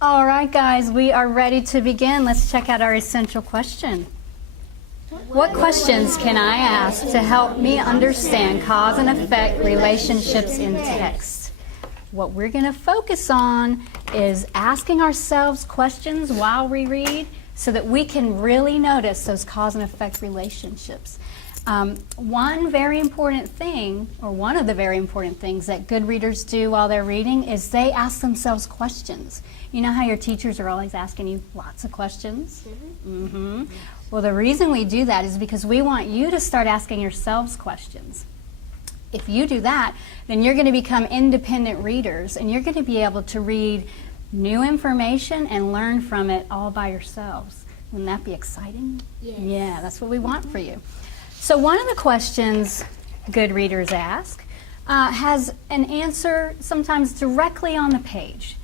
All right, guys, we are ready to begin. Let's check out our essential question. What questions can I ask to help me understand cause and effect relationships in text? What we're going to focus on is asking ourselves questions while we read so that we can really notice those cause and effect relationships. One very important thing, or one of the very important things that good readers do while they're reading is they ask themselves questions. You know how your teachers are always asking you lots of questions? Mm-hmm. Well, the reason we do that is because we want you to start asking yourselves questions. If you do that, then you're going to become independent readers, and you're going to be able to read new information and learn from it all by yourselves. Wouldn't that be exciting? Yes. Yeah, that's what we want for you. So one of the questions good readers ask has an answer sometimes directly on the page.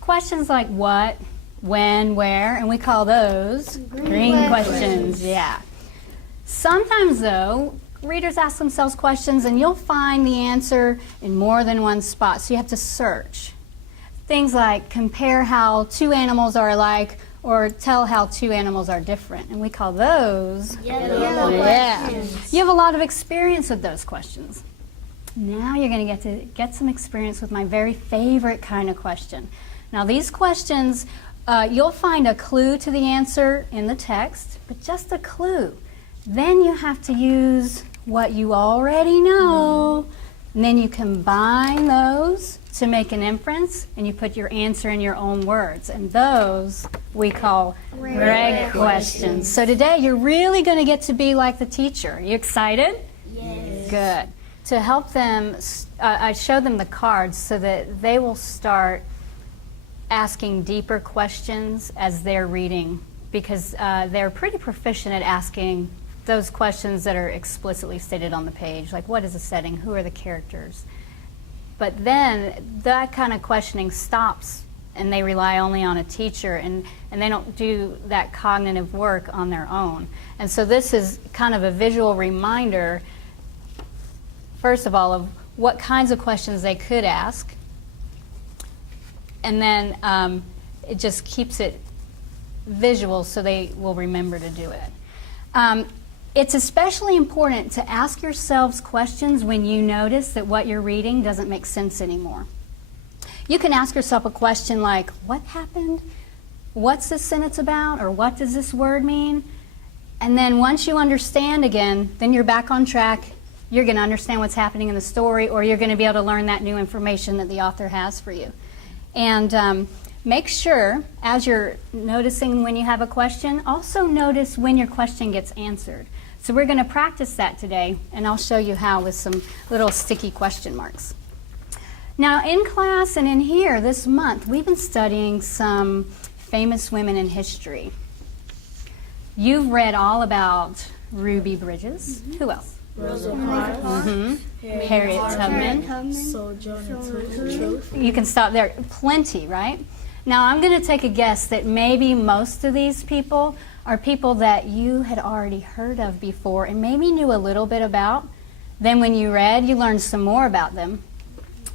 Questions like what, when, where, and we call those green questions. Yeah. Sometimes, though, readers ask themselves questions and you'll find the answer in more than one spot, so you have to search. Things like compare how two animals are alike or tell how two animals are different, and we call those Yellow questions. You have a lot of experience with those questions. Now you're going to get some experience with my very favorite kind of question. Now these questions, you'll find a clue to the answer in the text, but just a clue. Then you have to use what you already know, and then you combine those to make an inference, and you put your answer in your own words, and those we call reg questions. So today you're really going to get to be like the teacher. Are you excited? Yes. Good. To help them, I show them the cards so that they will start asking deeper questions as they're reading, because they're pretty proficient at asking those questions that are explicitly stated on the page, like what is the setting, who are the characters. But then that kind of questioning stops and they rely only on a teacher, and they don't do that cognitive work on their own. And so this is kind of a visual reminder, first of all, of what kinds of questions they could ask, and then it just keeps it visual so they will remember to do it. It's especially important to ask yourselves questions when you notice that what you're reading doesn't make sense anymore. You can ask yourself a question like, what happened? What's this sentence about? Or what does this word mean? And then once you understand again, then you're back on track. You're going to understand what's happening in the story, or you're going to be able to learn that new information that the author has for you. And make sure, as you're noticing when you have a question, also notice when your question gets answered. So we're going to practice that today, and I'll show you how with some little sticky question marks. Now, in class and in here this month, we've been studying some famous women in history. You've read all about Ruby Bridges. Mm-hmm. Who else? Rosa Parks. Mm-hmm. Harriet Tubman. Sojourner Truth. You can stop there. Plenty, right? Now, I'm going to take a guess that maybe most of these people are people that you had already heard of before and maybe knew a little bit about. Then when you read, you learned some more about them.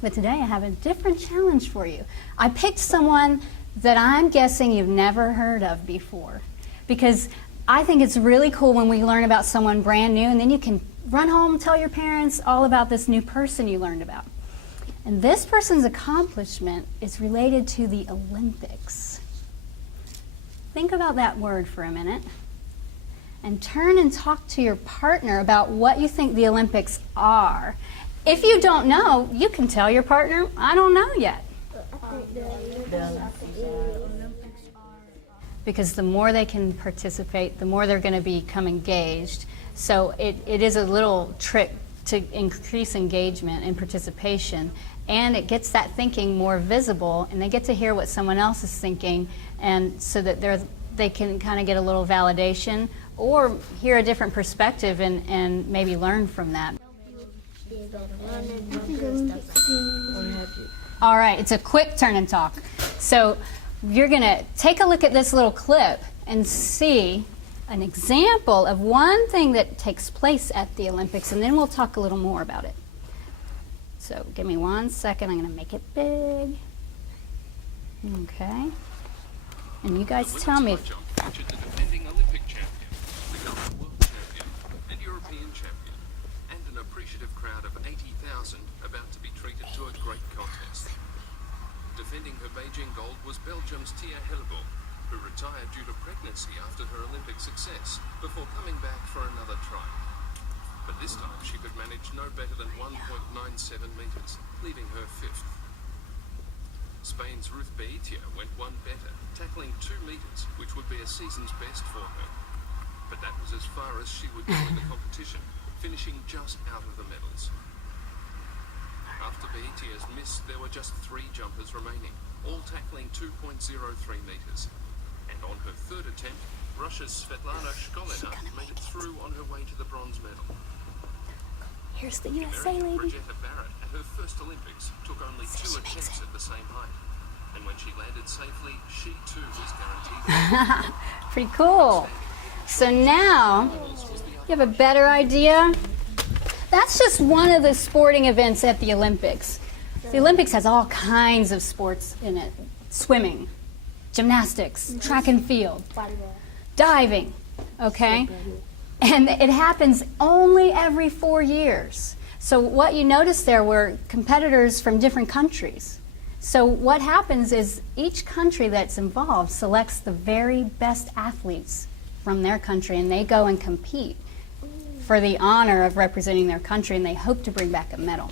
But today I have a different challenge for you. I picked someone that I'm guessing you've never heard of before, because I think it's really cool when we learn about someone brand new, and then you can run home and tell your parents all about this new person you learned about. And this person's accomplishment is related to the Olympics. Think about that word for a minute and turn and talk to your partner about what you think the Olympics are. If you don't know, you can tell your partner, I don't know yet. Because the more they can participate, the more they're going to become engaged. So it is a little trick to increase engagement and participation, and it gets that thinking more visible, and they get to hear what someone else is thinking, and so that they can kind of get a little validation or hear a different perspective and maybe learn from that. All right, it's a quick turn and talk. So you're going to take a look at this little clip and see an example of one thing that takes place at the Olympics, and then we'll talk a little more about it. So give me 1 second. I'm going to make it big. Okay. And you guys tell me. The women's high jump featured the defending Olympic champion, the current world champion, and European champion, and an appreciative crowd of 80,000 about to be treated to a great contest. Defending her Beijing gold was Belgium's Tia Helleborg, who retired due to pregnancy after her Olympic success before coming back for another try. But this time she could manage no better than 1.97 meters, leaving her fifth. Spain's Ruth Beitia went one better, tackling 2 meters, which would be a season's best for her. But that was as far as she would go in the competition, finishing just out of the medals. After Beitia's miss, there were just 3 jumpers remaining, all tackling 2.03 meters. And on her third attempt, Russia's Svetlana Shkolina made it through on her way to the bronze medal. Here's the USA American lady. Bridgetta Barrett at her first Olympics took only 2 attempts at the same height. And when she landed safely, she too was guaranteed. Pretty cool. So now, you have a better idea? That's just one of the sporting events at the Olympics. The Olympics has all kinds of sports in it. Swimming, gymnastics, track and field, diving, okay? And it happens only every 4 years. So what you noticed there were competitors from different countries. So what happens is each country that's involved selects the very best athletes from their country, and they go and compete for the honor of representing their country, and they hope to bring back a medal.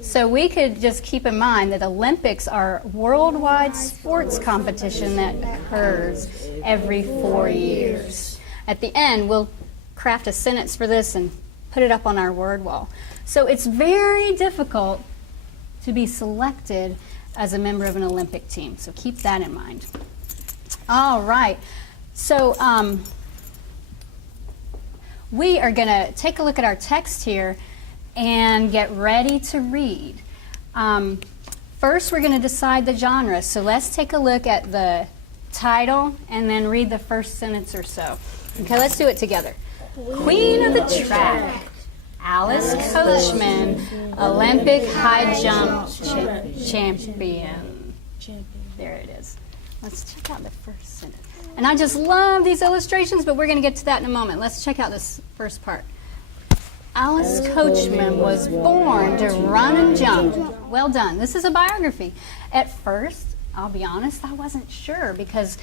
So we could just keep in mind that Olympics are a worldwide sports competition that occurs every 4 years. At the end, we'll craft a sentence for this and put it up on our word wall. So it's very difficult to be selected as a member of an Olympic team. So keep that in mind. All right. So we are going to take a look at our text here and get ready to read. First, we're going to decide the genre. So let's take a look at the title and then read the first sentence or so. Okay, let's do it together. Queen of the track, Alice Coachman, Olympic high jump champion. There it is. Let's check out the first sentence. And I just love these illustrations, but we're going to get to that in a moment. Let's check out this first part. Alice Coachman was born to run and jump. Well done. This is a biography. At first, I'll be honest, I wasn't sure because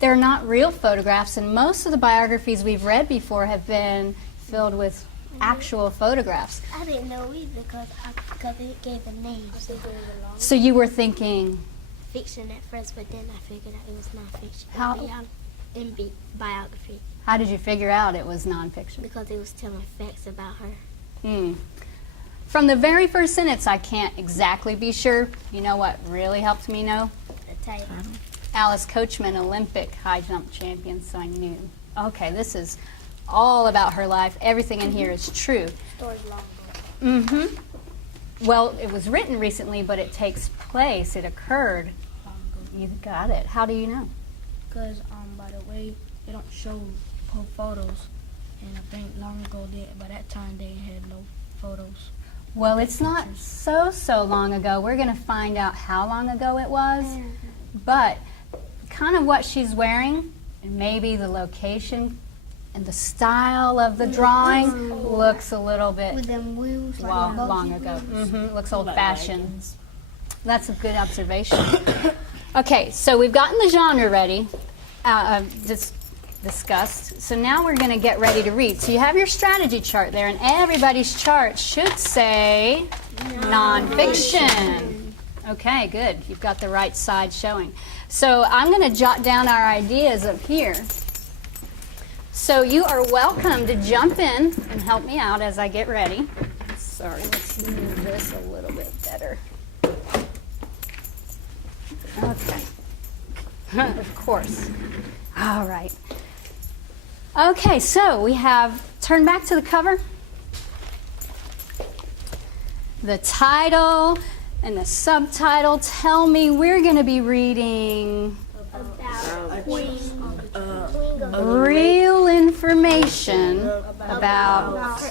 they're not real photographs, and most of the biographies we've read before have been filled with actual photographs. I didn't know either because it gave a name. So you were thinking, Fiction at first, but then I figured out it was nonfiction. How- Biography, how did you figure out it was nonfiction? because it was telling facts about her. From the very first sentence, I can't exactly be sure. You know what really helped me know? The title. Alice Coachman, Olympic high jump champion, so I knew. Okay, this is all about her life. Everything in here is true. Story's long ago. Well, it was written recently, but it takes place, it occurred. You got it. How do you know? Because by the way, they don't show her photos, and I think long ago by that time they had no photos. Well, it's not so long ago. We're going to find out how long ago it was, but kind of what she's wearing, and maybe the location and the style of the drawing looks a little bit With them wheels. long ago. Looks old-fashioned. That's a good observation. Okay, so we've gotten the genre ready, discussed. So now we're going to get ready to read. So you have your strategy chart there, and everybody's chart should say nonfiction. Okay, good. You've got the right side showing. So I'm going to jot down our ideas up here. So you are welcome to jump in and help me out as I get ready. Sorry, let's move this a little bit better. Okay. Of course. All right. Okay, so we have, turn back to the cover. The title and the subtitle tell me we're going to be reading About Queen. real information about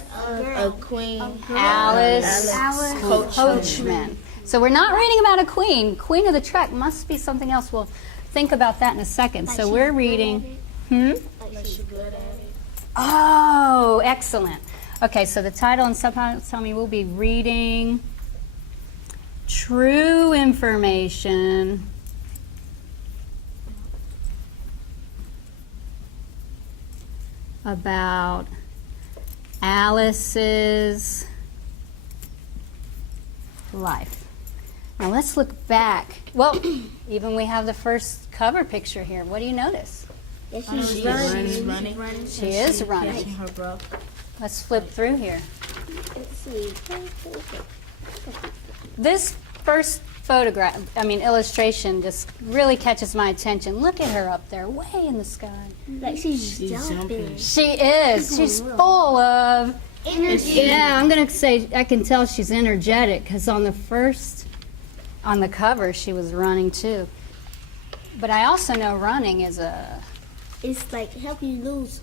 A queen. Alice Coachman. So we're not reading about a queen. Queen of the Trek must be something else. We'll think about that in a second. So we're reading. Like she's good at it. Oh, excellent. Okay, so the title and subtitles tell me we'll be reading True Information about Alice's life. Now let's look back. Well, even we have the first cover picture here. What do you notice? Yeah, she's running. She is running. Catching her breath. Let's flip through here. Let's see. This first illustration just really catches my attention. Look at her up there, way in the sky. Like she's jumping. She is. She's full of Energy. Yeah, I'm gonna say I can tell she's energetic because on the cover she was running too. But I also know running is It's like help you lose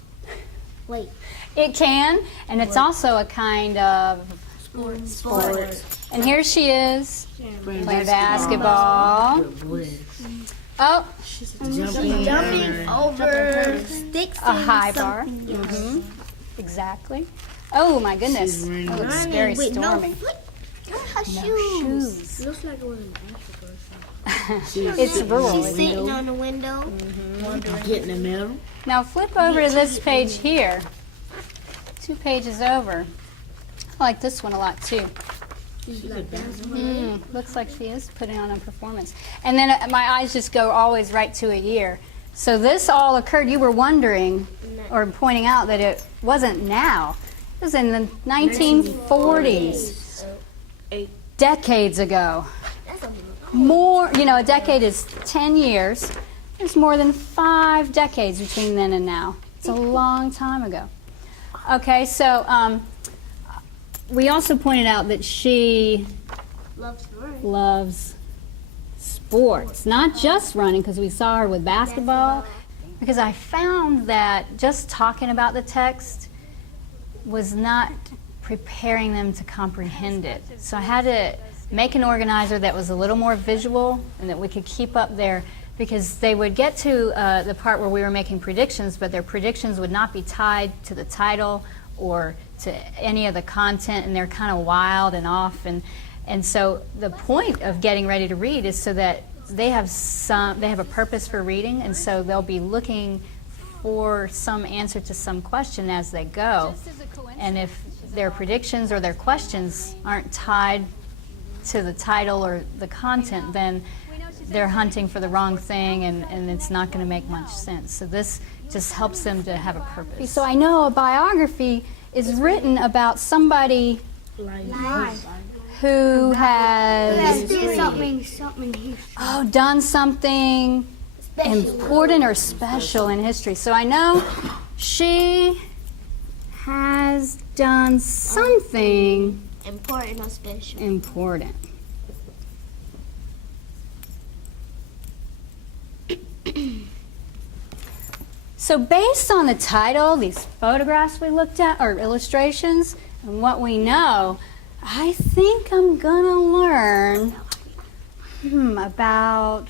weight. it can, and it's also a kind of Sport. And here she is playing basketball. Oh, Jumping over sticks. a high bar. Exactly. Oh my goodness, it looks very with stormy. no foot. Look at her Shoes. Looks like it was in Africa or something. It's rural. She's sitting on the window. Get in the middle. Now flip over to this page here. 2 pages over. I like this one a lot too. Looks like she is putting on a performance. And then my eyes just go always right to a year. So this all occurred, you were wondering or pointing out that it wasn't now. It was in the 1940s. Decades ago. More, a decade is 10 years. There's more than 5 decades between then and now. It's a long time ago. Okay, so we also pointed out that she loves sports, not just running, because we saw her with basketball. Because I found that just talking about the text was not preparing them to comprehend it. So I had to make an organizer that was a little more visual and that we could keep up there, because they would get to the part where we were making predictions, but their predictions would not be tied to the title or to any of the content, and they're kind of wild and off. And so the point of getting ready to read is so that they have a purpose for reading, and so they'll be looking for some answer to some question as they go. And if their predictions or their questions aren't tied to the title or the content, then they're hunting for the wrong thing, and it's not going to make much sense. So this just helps them to have a purpose. So I know a biography is written about somebody who has done something important or special in history. So I know she has done something Important or special. important. So based on the title, these photographs we looked at, or illustrations, and what we know, I think I'm gonna learn about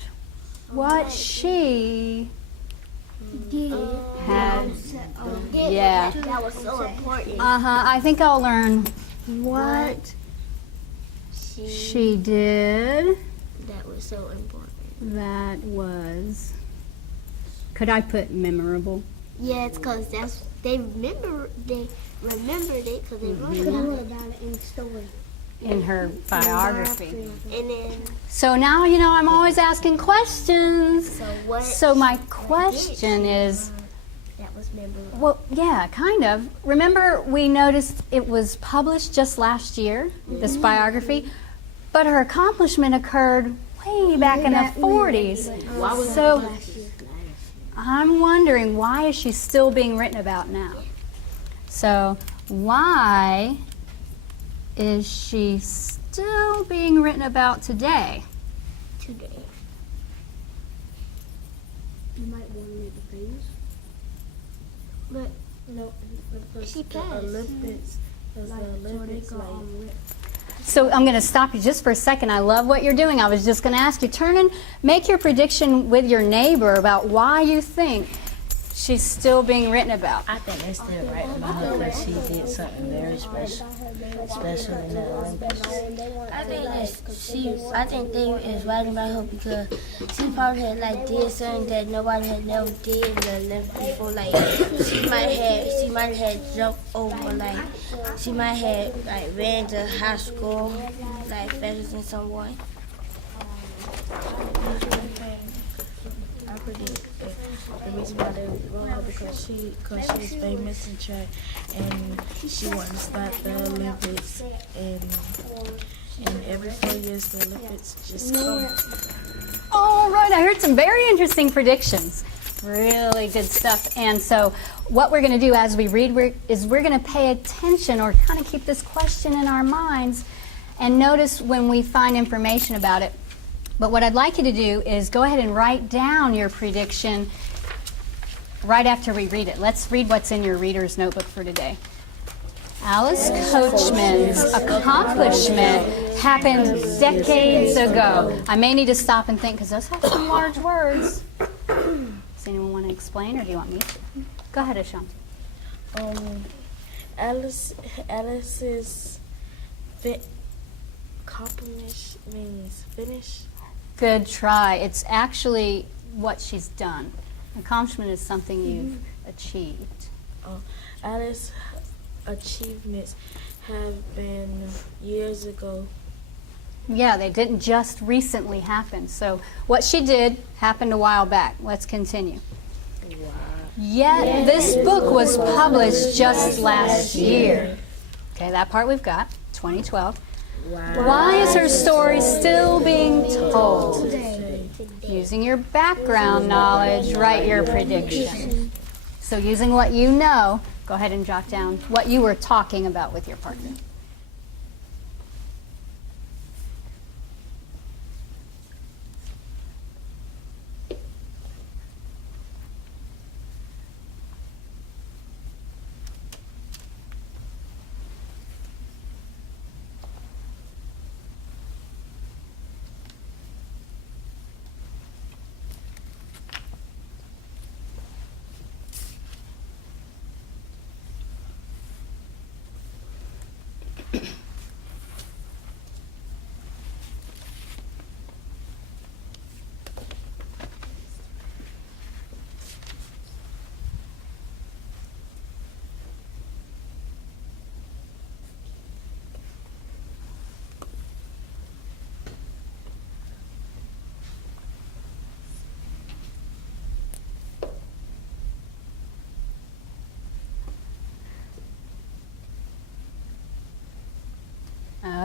what she had. Yeah. That was so important. I think I'll learn what she did. That was so important. That was. Could I put memorable? Yeah, it's because they remembered it because they wrote about it in the story. In her biography. And then, So now, I'm always asking questions. So my question is, that was memorable. well, yeah, kind of. Remember, we noticed it was published just last year, this biography, but her accomplishment occurred way back in the 40s. So I'm wondering, why is she still being written about now? So why is she still being written about today? Today. You might want to make it famous. But No, because She the passed. Olympics, Like, the Olympics, So I'm going to stop you just for a second. I love what you're doing. I was just going to ask you, turn and make your prediction with your neighbor about why you think she's still being written about. I think they still right about her because she did something very special in the Olympics. I think they is writing about her because she probably had like did something that nobody had never did in the Olympics before. Like she might have jumped over, like she might have like ran to high school like faster than someone. I predict the reason why they wrote her because she's famous in track and she wanted to start the Olympics and every 4 years the Olympics just come. All right, I heard some very interesting predictions. Really good stuff. And so what we're going to do as we read is we're going to pay attention or kind of keep this question in our minds and notice when we find information about it. But what I'd like you to do is go ahead and write down your prediction right after we read it. Let's read what's in your reader's notebook for today. Alice Coachman's accomplishment happened decades ago. I may need to stop and think because those have some large words. Does anyone want to explain or do you want me to? Go ahead, Ashanti. Alice's accomplishment means finish. Good try. It's actually what she's done. Accomplishment is something you've achieved. Alice's achievements have been years ago. Yeah, they didn't just recently happen. So what she did happened a while back. Let's continue. Wow. Yet this book was published just last year. Okay, that part we've got, 2012. Wow. Why is her story still being told? Using your background knowledge, write your prediction. So using what you know, go ahead and jot down what you were talking about with your partner.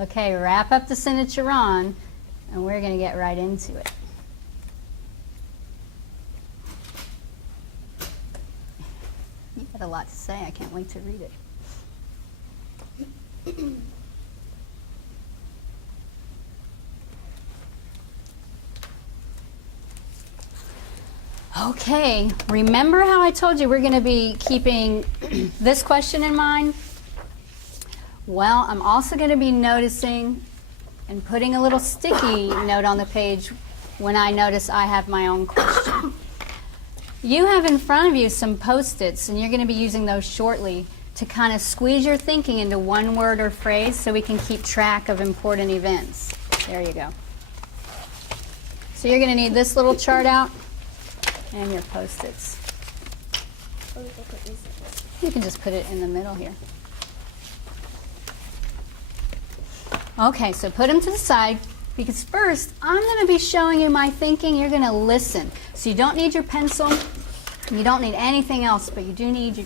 Okay, wrap up the sentence you're on, and we're going to get right into it. You got a lot to say. I can't wait to read it. Okay, remember how I told you we're going to be keeping this question in mind? Well, I'm also going to be noticing and putting a little sticky note on the page when I notice I have my own question. You have in front of you some Post-its, and you're going to be using those shortly to kind of squeeze your thinking into one word or phrase so we can keep track of important events. There you go. So you're going to need this little chart out and your Post-its. You can just put it in the middle here. Okay, so put them to the side because first I'm going to be showing you my thinking. You're going to listen. So you don't need your pencil. You don't need anything else, but you do need to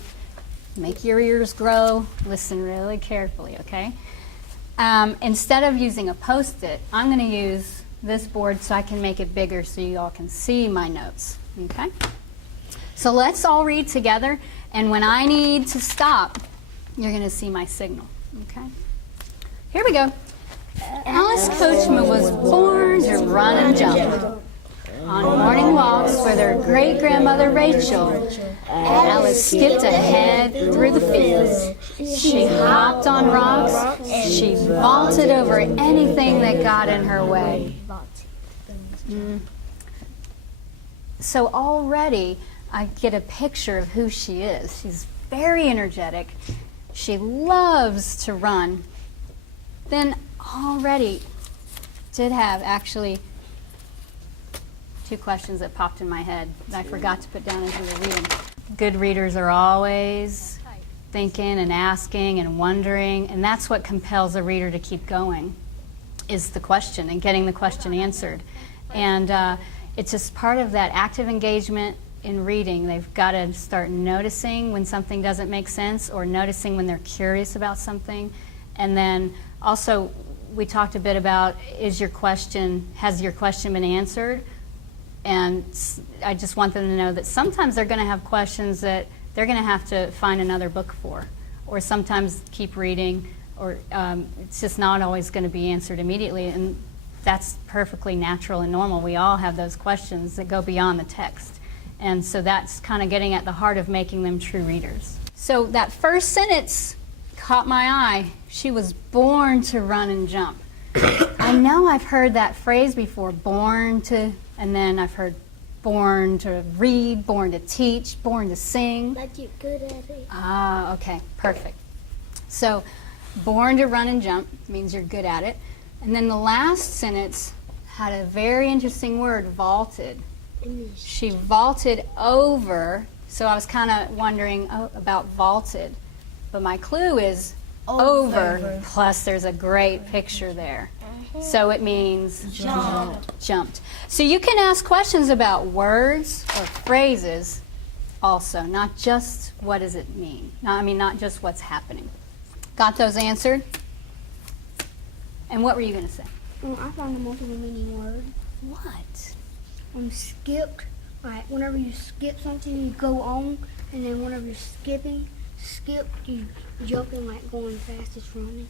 make your ears grow. Listen really carefully, okay? Instead of using a Post-it, I'm going to use this board so I can make it bigger so you all can see my notes, okay? So let's all read together, and when I need to stop, you're going to see my signal, okay? Here we go. Alice Coachman was born to run and jump. On morning walks with her great-grandmother Rachel, Alice skipped ahead through the fields. She hopped on rocks. She vaulted over anything that got in her way. So already I get a picture of who she is. She's very energetic. She loves to run. Then already did have actually 2 questions that popped in my head that I forgot to put down as we were reading. Good readers are always thinking and asking and wondering, and that's what compels a reader to keep going, is the question and getting the question answered. And it's just part of that active engagement in reading. They've got to start noticing when something doesn't make sense or noticing when they're curious about something. And then also, we talked a bit about, has your question been answered? And I just want them to know that sometimes they're going to have questions that they're going to have to find another book for, or sometimes keep reading, or it's just not always going to be answered immediately. And that's perfectly natural and normal. We all have those questions that go beyond the text. And so that's kind of getting at the heart of making them true readers. So that first sentence caught my eye. She was born to run and jump. I know I've heard that phrase before, born to, and then I've heard born to read, born to teach, born to sing. Like you're good at it. Ah, okay, perfect. So born to run and jump means you're good at it. And then the last sentence had a very interesting word, vaulted. She vaulted over, so I was kind of wondering about vaulted. But my clue is over, plus there's a great picture there. So it means jumped. So you can ask questions about words or phrases also, not just what does it mean. Not just what's happening. Got those answered? And what were you going to say? I found a multiple meaning word. What? Skipped. Like whenever you skip something, you go on, and then whenever you're skip, you jumping like going fast as running.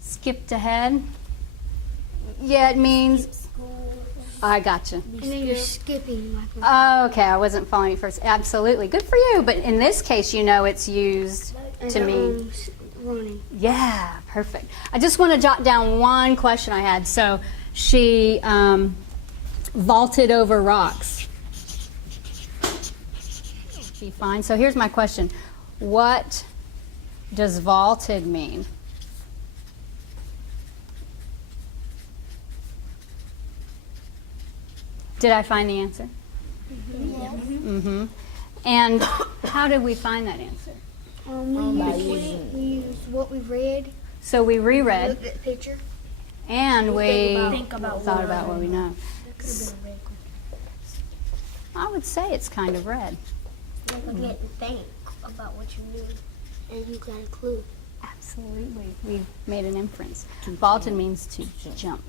Skipped ahead? Yeah, it means... I gotcha. And then you're skipping like Oh, okay, I wasn't following you first. Absolutely. Good for you. But in this case, you know it's used to mean... running. Yeah, perfect. I just want to jot down one question I had. So she vaulted over rocks. Be fine. So here's my question. What does vaulted mean? Did I find the answer? Mm-hmm. And how did we find that answer? We used what we read. So we reread, Looked at the picture. and we Think about thought what about what we know. Could have been a red question. I would say it's kind of red. You had to think about what you knew, and you got a clue. Absolutely. We made an inference. Vaulted means to jump.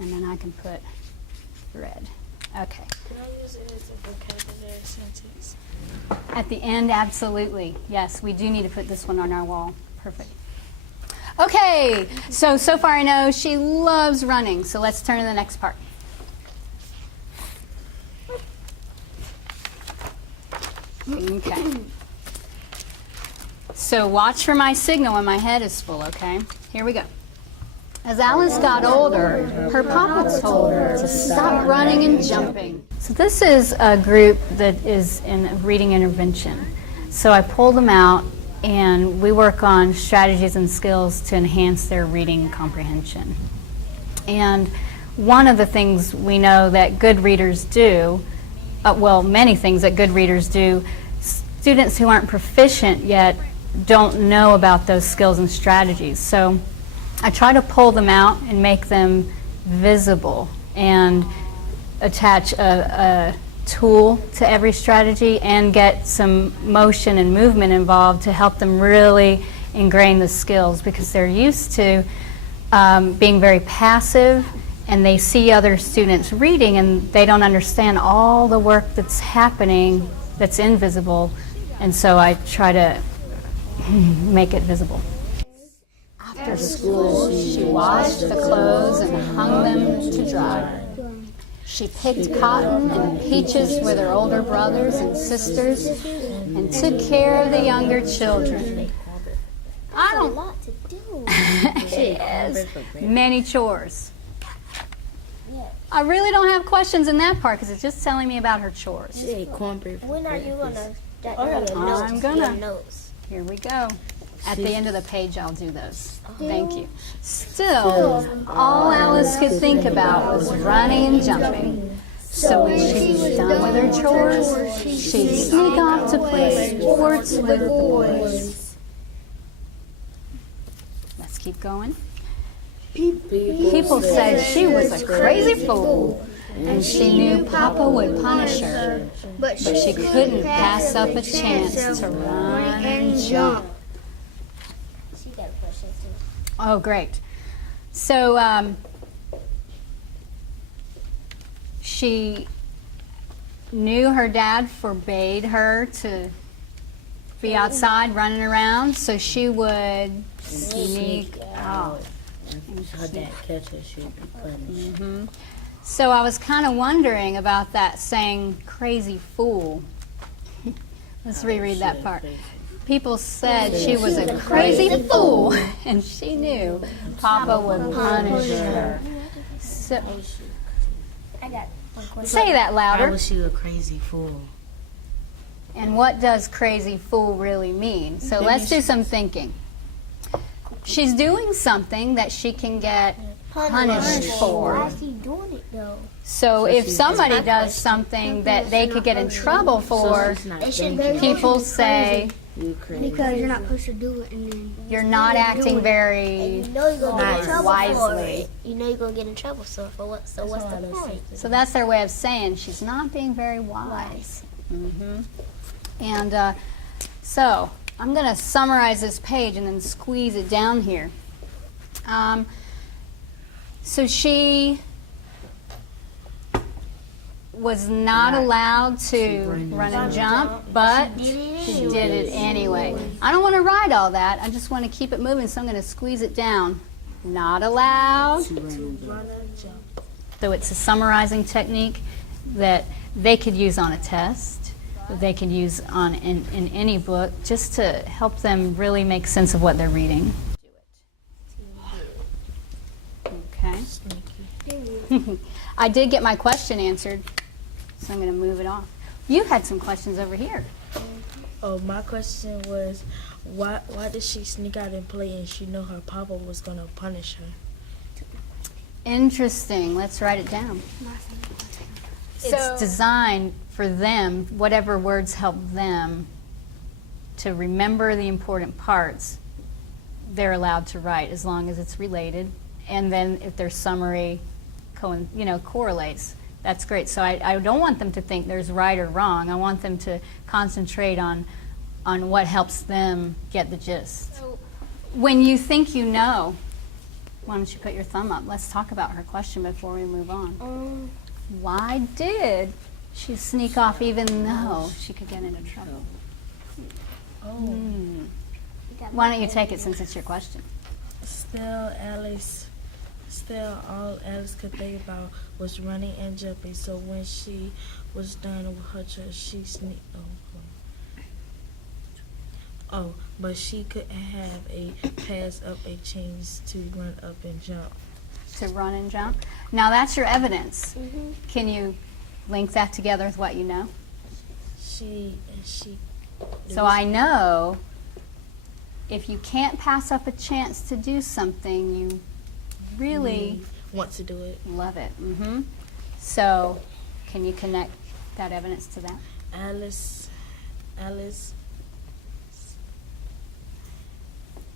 And then I can put red. Okay. Can I use it as a vocabulary sentence? At the end, absolutely. Yes, we do need to put this one on our wall. Perfect. Okay, so far I know she loves running. So let's turn to the next part. Okay. So watch for my signal when my head is full, okay? Here we go. As Alice got older, her papa told her to stop running and jumping. So this is a group that is in reading intervention. So I pulled them out, and we work on strategies and skills to enhance their reading comprehension. And one of the things we know that good readers do, many things that good readers do, students who aren't proficient yet don't know about those skills and strategies. So I try to pull them out and make them visible and attach a tool to every strategy and get some motion and movement involved to help them really ingrain the skills, because they're used to being very passive, and they see other students reading and they don't understand all the work that's happening that's invisible, and so I try to make it visible. After school, she washed the clothes and hung them to dry. She picked cotton and peaches with her older brothers and sisters and took care of the younger children. I A don't. lot to do. Yes. Many chores. Yeah. I really don't have questions in that part because it's just telling me about her chores. She ate cornbread. When are you gonna jot Oh, down your notes? I'm gonna. Your notes. Here we go. At the end of the page, I'll do those. Thank you. Still, all Alice could think about was running and jumping. So when she was done with her chores, she'd sneak off to play sports with the boys. Let's keep going. People said she was a crazy fool, and she knew Papa would punish her, but she couldn't pass up a chance to run and jump. She got a question too. Oh, great. So she knew her dad forbade her to be outside running around, so she would sneak out. Her dad catch her, she'd be punished. So I was kind of wondering about that saying crazy fool. Let's reread that part. People said she was a crazy fool, and she knew Papa would punish her. So, I got one question. say that How louder. was she a crazy fool? And what does crazy fool really mean? So let's do some thinking. She's doing something that she can get punished Why for. is she doing it though? So if somebody does something that they could get in trouble for, They shouldn't. people say You crazy. Because you're not supposed to do it, and then you're not acting very You know you're gonna get in trouble for wisely. it. You know you're gonna get in trouble. So for what? So what's the point? So that's their way of saying she's not being very wise. And so I'm going to summarize this page and then squeeze it down here. So she was not allowed to run and jump, but she did it anyway. I don't want to write all that. I just want to keep it moving, so I'm going to squeeze it down. Not allowed. So it's a summarizing technique that they could use on a test, that they could use on in any book, just to help them really make sense of what they're reading. Okay. I did get my question answered, so I'm going to move it off. You had some questions over here. Oh, my question was, why did she sneak out and play and she knew her papa was gonna punish her? Interesting. Let's write it down. It's designed for them, whatever words help them to remember the important parts, they're allowed to write as long as it's related. And then if their summary correlates, that's great. So I don't want them to think there's right or wrong. I want them to concentrate on what helps them get the gist. So when you think you know, why don't you put your thumb up? Let's talk about her question before we move on. Why did she sneak off even though she could get into trouble? Why don't you take it since it's your question? Still, all Alice could think about was running and jumping. So when she was done with her church, she sneaked. But she couldn't have a pass up a chance to run up and jump. To run and jump. Now that's your evidence. Can you link that together with what you know? So I know if you can't pass up a chance to do something, you really want to do it. love it. So can you connect that evidence to that? Alice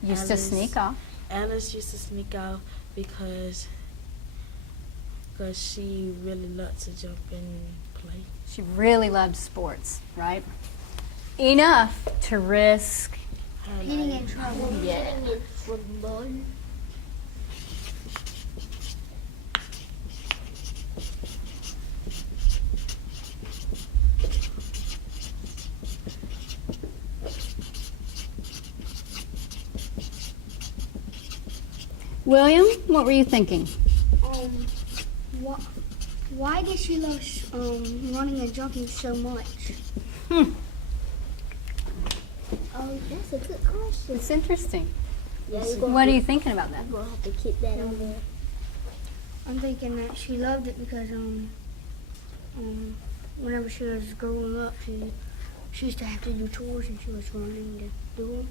Used to sneak off. Alice used to sneak out because she really loved to jump and play. She really loved sports, right? Enough to risk. getting in trouble. Yeah. Football. William, what were you thinking? What Why did she love running and jumping so much? Oh, that's a good question. It's interesting. Yeah, What are you thinking about that? You're gonna have to keep that on there. I'm thinking that she loved it because whenever she was growing up, she used to have to do chores and she was running to do them.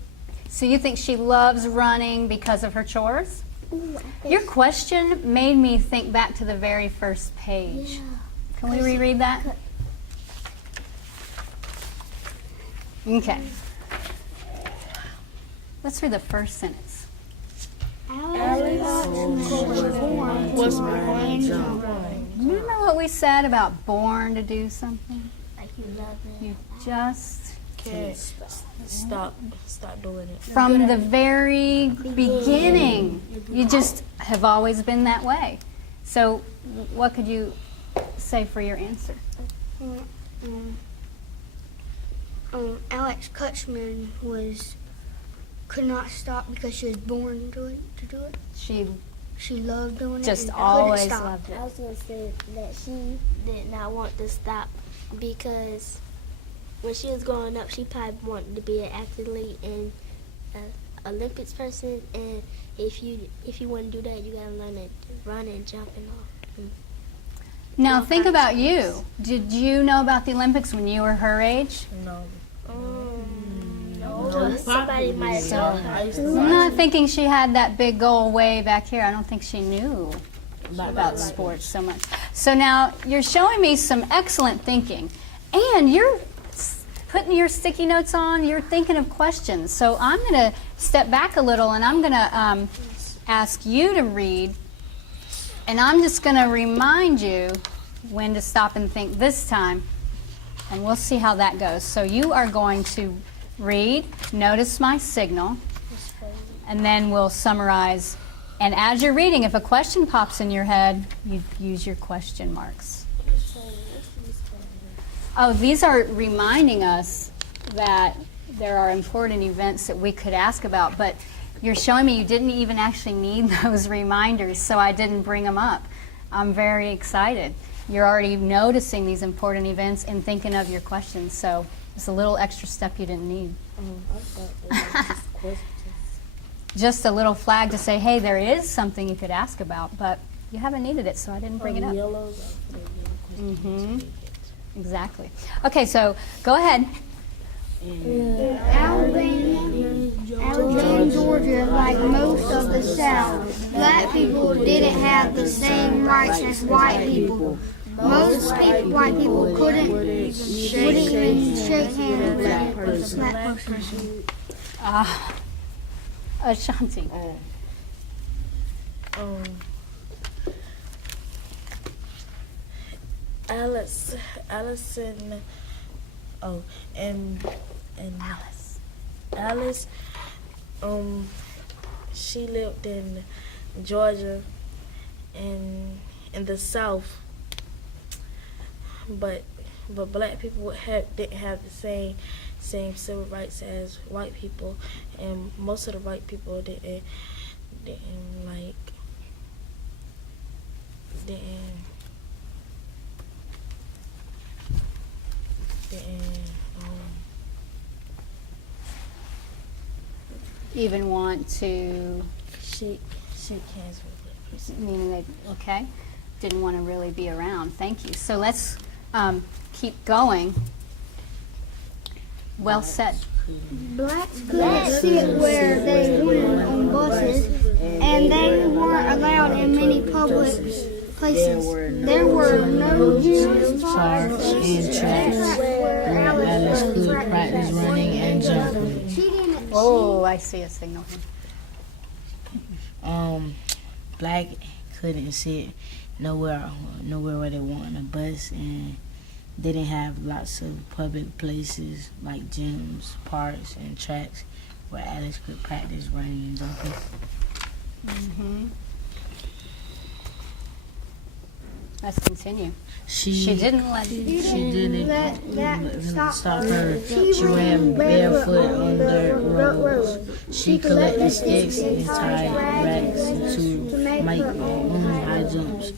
So you think she loves running because of her chores? Ooh, Your question made me think back to the very first page. yeah. Can we reread that? Okay. Let's read the first sentence. Alice was born and jumped. Remember what we said about born to do something? Like you love it. You just, Can't stop doing it. from the very beginning, you just have always been that way. So what could you say for your answer? Alex Kutchman could not stop because she was born to do it. She She loved doing it. just and couldn't always stop. loved it. I was gonna say that she did not want to stop because when she was growing up, she probably wanted to be an athlete and an Olympics person. And if you want to do that, you gotta learn to run and jump and all. Now all think kinds of about you. Did you know about the Olympics when you were her age? No. No, somebody might have told her. I used to I'm not thinking she had that big goal way back here. I don't think she knew about sports so much. So now you're showing me some excellent thinking, and you're putting your sticky notes on. You're thinking of questions. So I'm going to step back a little, and I'm going to ask you to read, and I'm just going to remind you when to stop and think this time, and we'll see how that goes. So you are going to read, notice my signal, and then we'll summarize. And as you're reading, if a question pops in your head, you use your question marks. Oh, these are reminding us that there are important events that we could ask about, but you're showing me you didn't even actually need those reminders, so I didn't bring them up. I'm very excited. You're already noticing these important events and thinking of your questions, so it's a little extra step you didn't need. Just a little flag to say, hey, there is something you could ask about, but you haven't needed it, so I didn't bring it up. Exactly. Okay, so go ahead. Alabama, Georgia, like most of the South, black people didn't have the same rights as white people. Most white people wouldn't even shake hands with a black person. Ashanti. Alice, she lived in Georgia and in the South, but black people didn't have the same civil rights as white people, and most of the white people didn't Even want to, shake hands with a black person. meaning they, okay, didn't want to really be around. Thank you. So let's keep going. Well said. Blacks couldn't sit where they wanted on buses, and they weren't allowed in many public places. There were no gyms, parks, and tracks where Alice could practice running and jumping. Oh, I see a signal here. Black couldn't sit nowhere where they want on a bus, and they didn't have lots of public places like gyms, parks, and tracks where Alice could practice running and jumping. Mm-hmm. Let's continue. She didn't let stop her. She ran barefoot on dirt roads. She collected sticks and tied racks to make high jumps.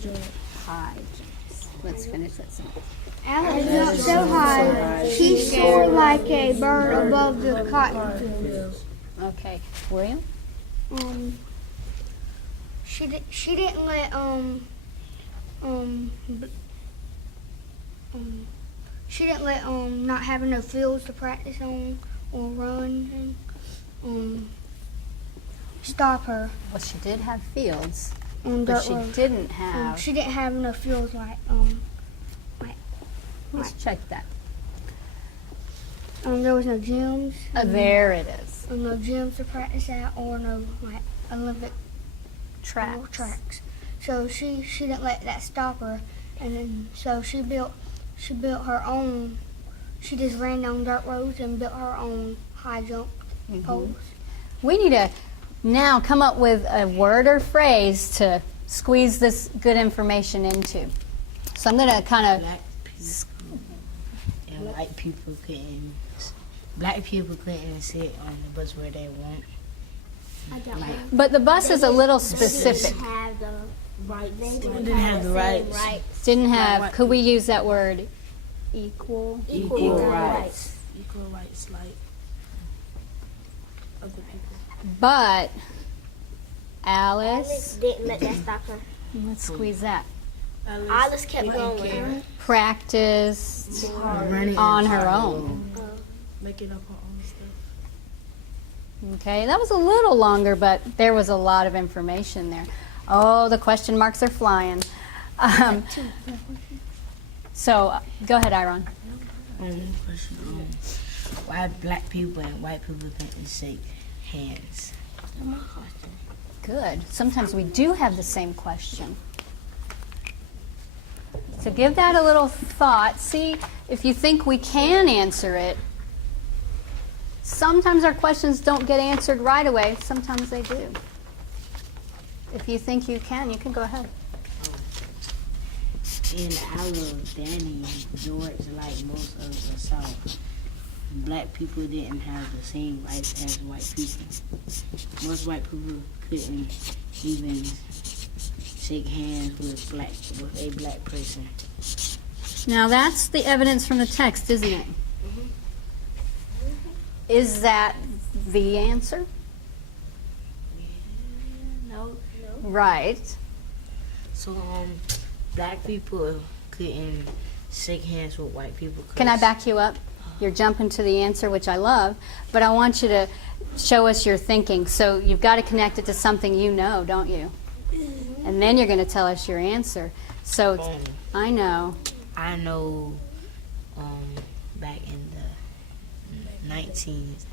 high jumps. Let's finish that sentence. Alice jumped so high, she soared like a bird above the cotton fields. Okay, William? She didn't let she didn't let not having no fields to practice on or run stop her Well, she did have fields, on but dirt she roads. didn't have. She didn't have no fields like Let's check that. there was no gyms. There it is. No gyms to practice at or no like Olympic Tracks. tracks. So she didn't let that stop her, and then so she built her own. She just ran down dirt roads and built her own high jump poles. We need to now come up with a word or phrase to squeeze this good information into. So I'm going to kind of. Black people and white people couldn't. Black people couldn't sit on the bus where they want. Like, But the bus is a little specific. Have the rights. They didn't have the rights. Didn't have. Could we use that word? Equal. Equal rights. Equal rights like other people. But Alice. didn't let that stop her. Let's squeeze that. Alice kept going. Practiced Running on her own. Making up her own stuff. Okay, that was a little longer, but there was a lot of information there. Oh, the question marks are flying. So, go ahead, Iron. Question, why black people and white people couldn't shake hands? Good. Sometimes we do have the same question. So give that a little thought. See if you think we can answer it. Sometimes our questions don't get answered right away. Sometimes they do. If you think you can go ahead. In Alabama, George, like most of the South, black people didn't have the same rights as white people. Most white people couldn't even shake hands with a black person. Now that's the evidence from the text, isn't it? Is that the answer? No. Right. So black people couldn't shake hands with white people. Can I back you up? You're jumping to the answer, which I love, but I want you to show us your thinking. So you've got to connect it to something you know, don't you? And then you're going to tell us your answer. So I know. I know back in the 19s,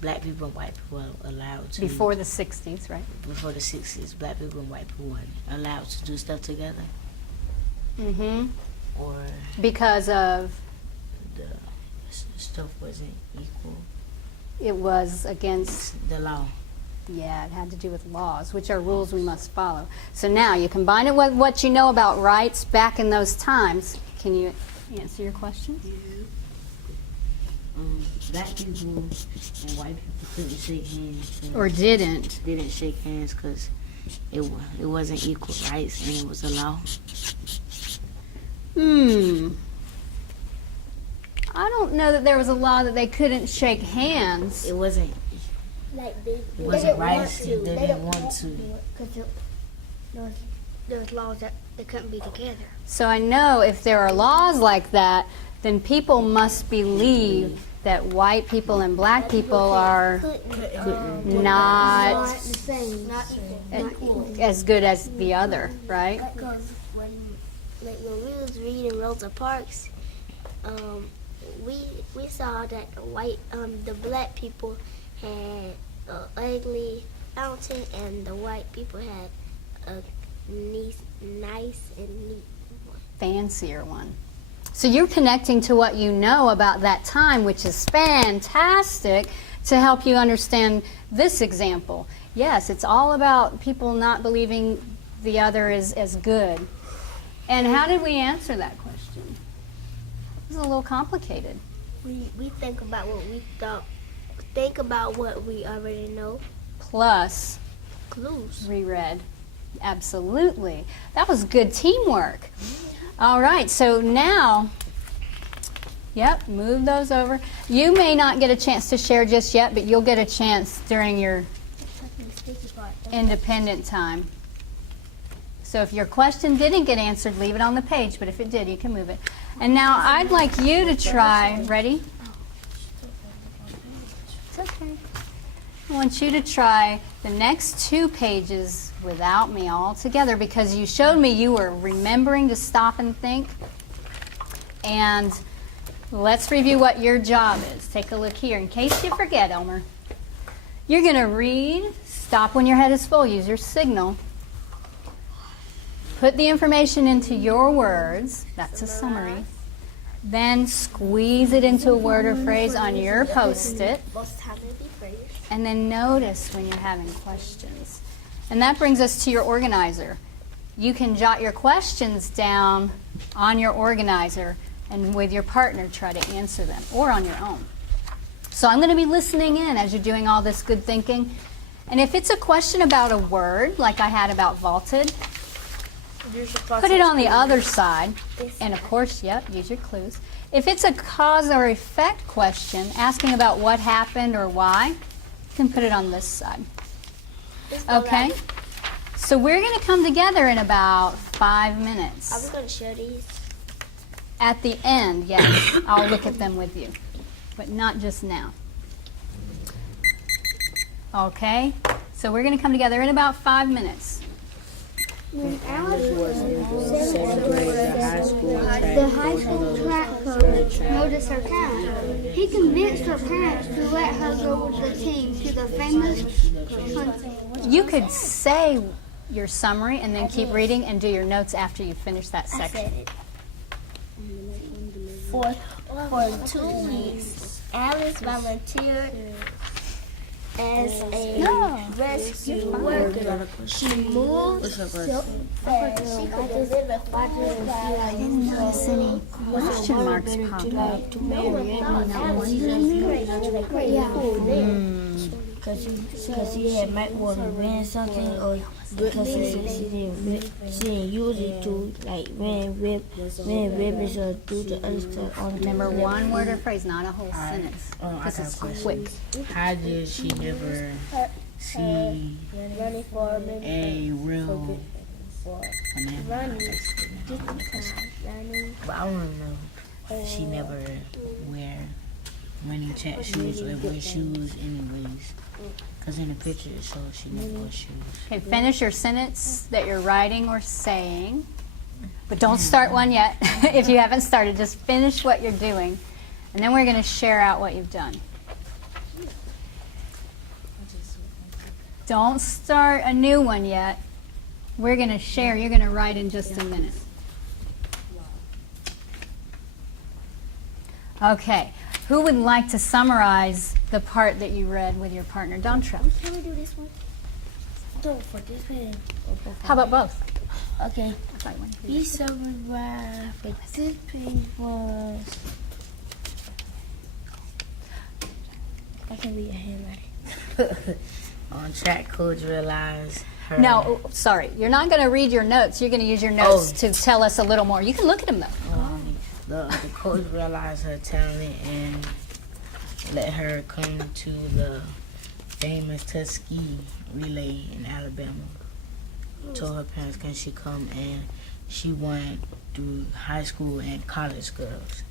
black people and white people were allowed to. Before the 60s, right? Before the 60s, black people and white people weren't allowed to do stuff together. Mm-hmm. Or Because of the stuff wasn't equal. it was against, The law. yeah, it had to do with laws, which are rules we must follow. So now you combine it with what you know about rights back in those times. Can you answer your question? Black people and white people couldn't shake hands. Or didn't? Didn't shake hands because it wasn't equal rights and it was a law. I don't know that there was a law that they couldn't shake hands. It wasn't. Like It wasn't rights. They didn't want to. Because there was laws that they couldn't be together. So I know if there are laws like that, then people must believe that white people and black people are not the same. Not equal. as good as the other, right? Because when we was reading Rosa Parks, we saw that the black people had an ugly fountain and the white people had a nice and neat one. Fancier one. So you're connecting to what you know about that time, which is fantastic to help you understand this example. Yes, it's all about people not believing the other is as good. And how did we answer that question? It was a little complicated. We think about what we thought. Think about what we already know. Plus, Clues. reread. Absolutely. That was good teamwork. All right, so now, yep, move those over. You may not get a chance to share just yet, but you'll get a chance during your independent time. So if your question didn't get answered, leave it on the page, but if it did, you can move it. And now I'd like you to try, ready? It's okay. I want you to try the next 2 pages without me all together, because you showed me you were remembering to stop and think. And let's review what your job is. Take a look here in case you forget, Elmer. You're going to read, stop when your head is full, use your signal. Put the information into your words, that's a summary. Then squeeze it into a word or phrase on your Post-it. And then notice when you're having questions. And that brings us to your organizer. You can jot your questions down on your organizer and with your partner try to answer them, or on your own. So I'm going to be listening in as you're doing all this good thinking. And if it's a question about a word, like I had about vaulted, put it on the other side. And of course, yep, use your clues. If it's a cause or effect question, asking about what happened or why, you can put it on this side. Okay? So we're going to come together in about 5 minutes. Are we going to share these? At the end, yes, I'll look at them with you, but not just now. Okay? So we're going to come together in about 5 minutes. When Alice was in Seventh grade, the high school track coach noticed her talent. He convinced her parents to let her go with the team to the famous country. You could say your summary and then keep reading and do your notes after you finish that section. For 2 weeks, Alice volunteered as a rescue worker. She moved so fast she could deliver 500 I didn't notice any question marks pop up. Because she had might want to win something, or because she didn't use it to like win ribbons or do the other stuff on the Remember, one word or phrase, not a whole sentence. This is quick. How did she never see a real banana? But I want to know if she never wear running track shoes or wear shoes anyways. Because in the picture it shows she never wore shoes. Okay, finish your sentence that you're writing or saying. But don't start one yet. If you haven't started, just finish what you're doing. And then we're going to share out what you've done. Don't start a new one yet. We're going to share. You're going to write in just a minute. Okay. Who would like to summarize the part that you read with your partner, Dontra? Can we do this one? No, for this page. How about both? Okay. I'll write one. Be summarized for this page was. I can read your handwriting. On track, coach realized her. No, sorry. You're not going to read your notes. You're going to use your notes to tell us a little more. You can look at them, though. The coach realized her talent and let her come to the famous Tuskegee relay in Alabama. Told her parents can she come, and she went through high school and college girls.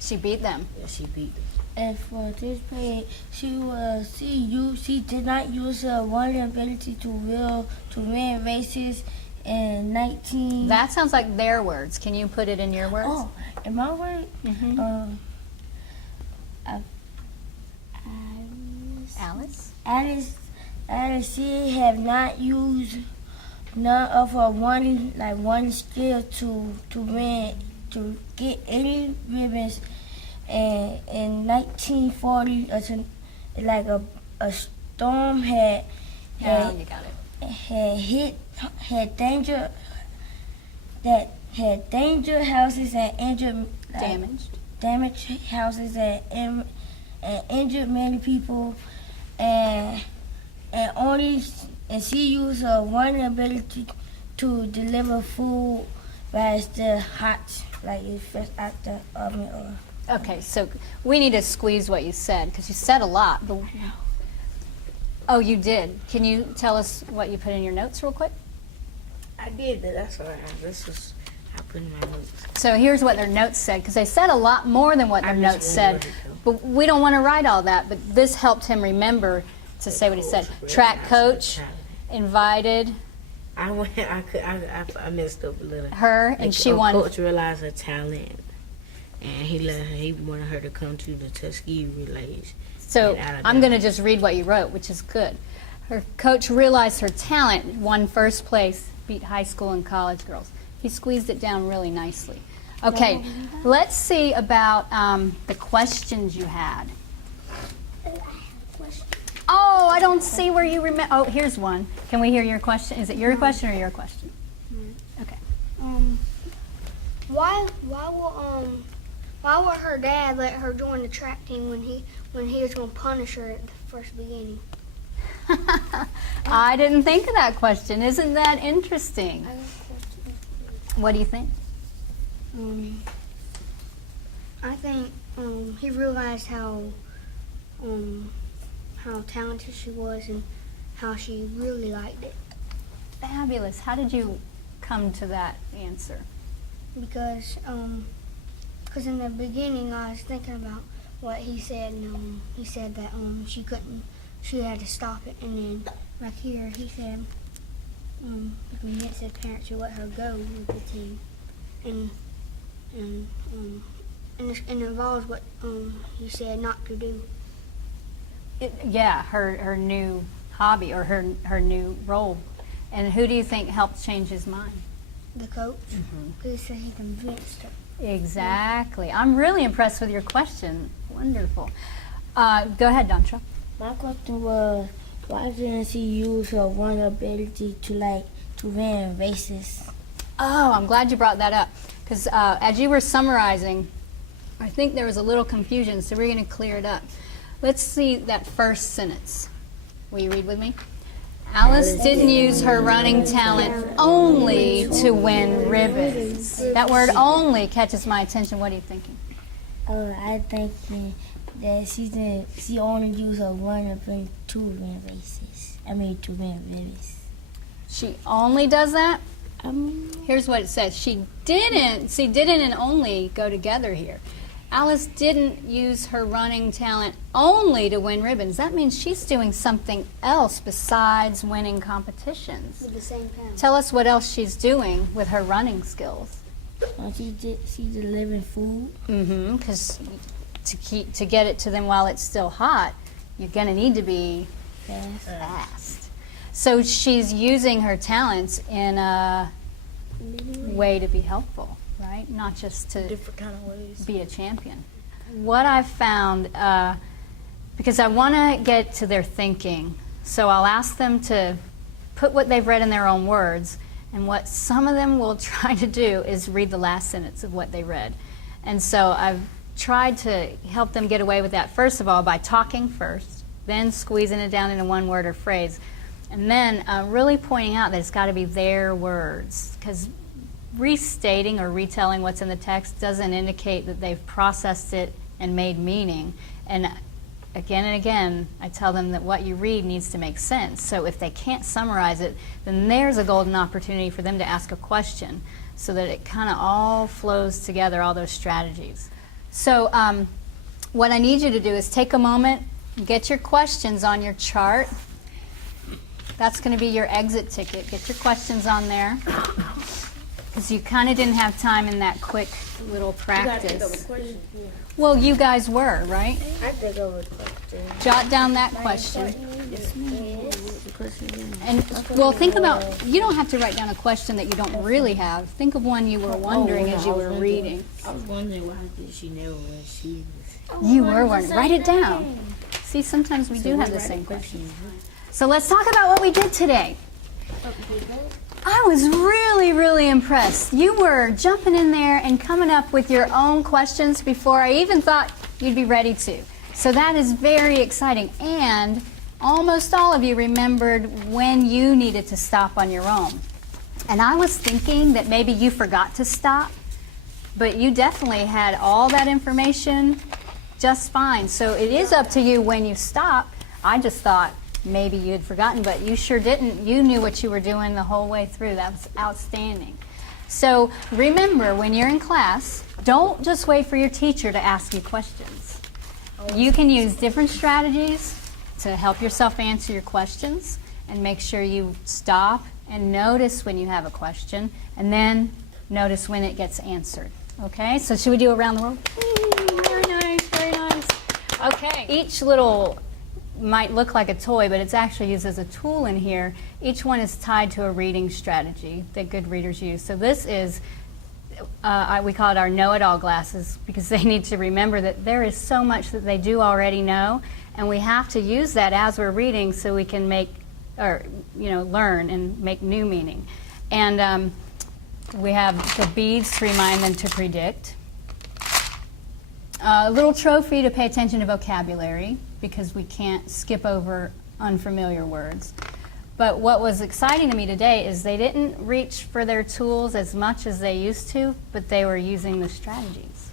She beat them. Yeah, she beat them. And for this page, she did not use her wonder ability to win races in 19. That sounds like their words. Can you put it in your words? Oh, in my word, Alice? Alice, she have not used none of her one skill to win, to get any ribbons. And in 1940, a storm had you got it. had danger houses and injured damaged houses and injured many people, and only and she used her one ability to deliver food while it's still hot, like it's fresh out the oven. Or Okay, so we need to squeeze what you said because you said a lot. Oh, you did. Can you tell us what you put in your notes real quick? I did that. That's all right. This was I put in my notes. So here's what their notes said, because they said a lot more than what their I just notes said. wrote it, But we don't want to write all that, but this helped him remember to say what he said. Track coach invited I went. I messed up a little. her, and she wanted. Coach realized her talent, and he wanted her to come to the Tuskegee relays. So in Alabama. I'm going to just read what you wrote, which is good. Her coach realized her talent, won first place, beat high school and college girls. He squeezed it down really nicely. Okay, let's see about the questions you had. Oh, I don't see where you remember. Oh, here's one. Can we hear your question? Is it your question or your question? Okay. Why would her dad let her join the track team when he was going to punish her at the first beginning? I didn't think of that question. Isn't that interesting? What do you think? I think he realized how talented she was and how she really liked it. Fabulous. How did you come to that answer? Because in the beginning I was thinking about what he said, and he said that she had to stop it, and then back here he said he convinced the parents to let her go with the team, and it involves what he said not to do. Yeah, her new hobby or her new role. And who do you think helped change his mind? The coach, because he said he convinced her. Exactly. I'm really impressed with your question. Wonderful. Go ahead, Dontra. my question was, why didn't she use her one ability to win races? Oh, I'm glad you brought that up. Because as you were summarizing, I think there was a little confusion, so we're going to clear it up. Let's see that first sentence. Will you read with me? Alice didn't use her running talent only to win ribbons. That word only catches my attention. What are you thinking? I think that she only used her one ability to win races. To win ribbons. She only does that? Here's what it says. She didn't. See, didn't and only go together here. Alice didn't use her running talent only to win ribbons. That means she's doing something else besides winning competitions. With the same pen. Tell us what else she's doing with her running skills. She delivering food. Because to get it to them while it's still hot, you're going to need to be fast. So she's using her talents in a way to be helpful, right? Not just to Different kind of ways. be a champion. What I've found, because I want to get to their thinking, so I'll ask them to put what they've read in their own words, and what some of them will try to do is read the last sentence of what they read. And so I've tried to help them get away with that, first of all, by talking first, then squeezing it down into one word or phrase, and then really pointing out that it's got to be their words, because restating or retelling what's in the text doesn't indicate that they've processed it and made meaning. And again, I tell them that what you read needs to make sense. So if they can't summarize it, then there's a golden opportunity for them to ask a question so that it kind of all flows together, all those strategies. So what I need you to do is take a moment, get your questions on your chart. That's going to be your exit ticket. Get your questions on there. Because you kind of didn't have time in that quick little practice. Well, you guys were, right? I think of a question. Jot down that question. And, well, think about, you don't have to write down a question that you don't really have. Think of one you were wondering as you were reading. I was wondering why did she never wear shoes? You were wondering. Write it down. See, sometimes we do have the same question. So let's talk about what we did today. I was really, really impressed. You were jumping in there and coming up with your own questions before I even thought you'd be ready to. So that is very exciting. And almost all of you remembered when you needed to stop on your own. And I was thinking that maybe you forgot to stop, but you definitely had all that information just fine. So it is up to you when you stop. I just thought maybe you had forgotten, but you sure didn't. You knew what you were doing the whole way through. That was outstanding. So remember, when you're in class, don't just wait for your teacher to ask you questions. You can use different strategies to help yourself answer your questions, and make sure you stop and notice when you have a question, and then notice when it gets answered. Okay, so should we do around the world? Very nice, very nice. Okay, each little might look like a toy, but it's actually used as a tool in here. Each one is tied to a reading strategy that good readers use. So this is, we call it our know-it-all glasses, because they need to remember that there is so much that they do already know, and we have to use that as we're reading so we can make, or learn and make new meaning. And we have the beads to remind them to predict. A little trophy to pay attention to vocabulary, because we can't skip over unfamiliar words. But what was exciting to me today is they didn't reach for their tools as much as they used to, but they were using the strategies.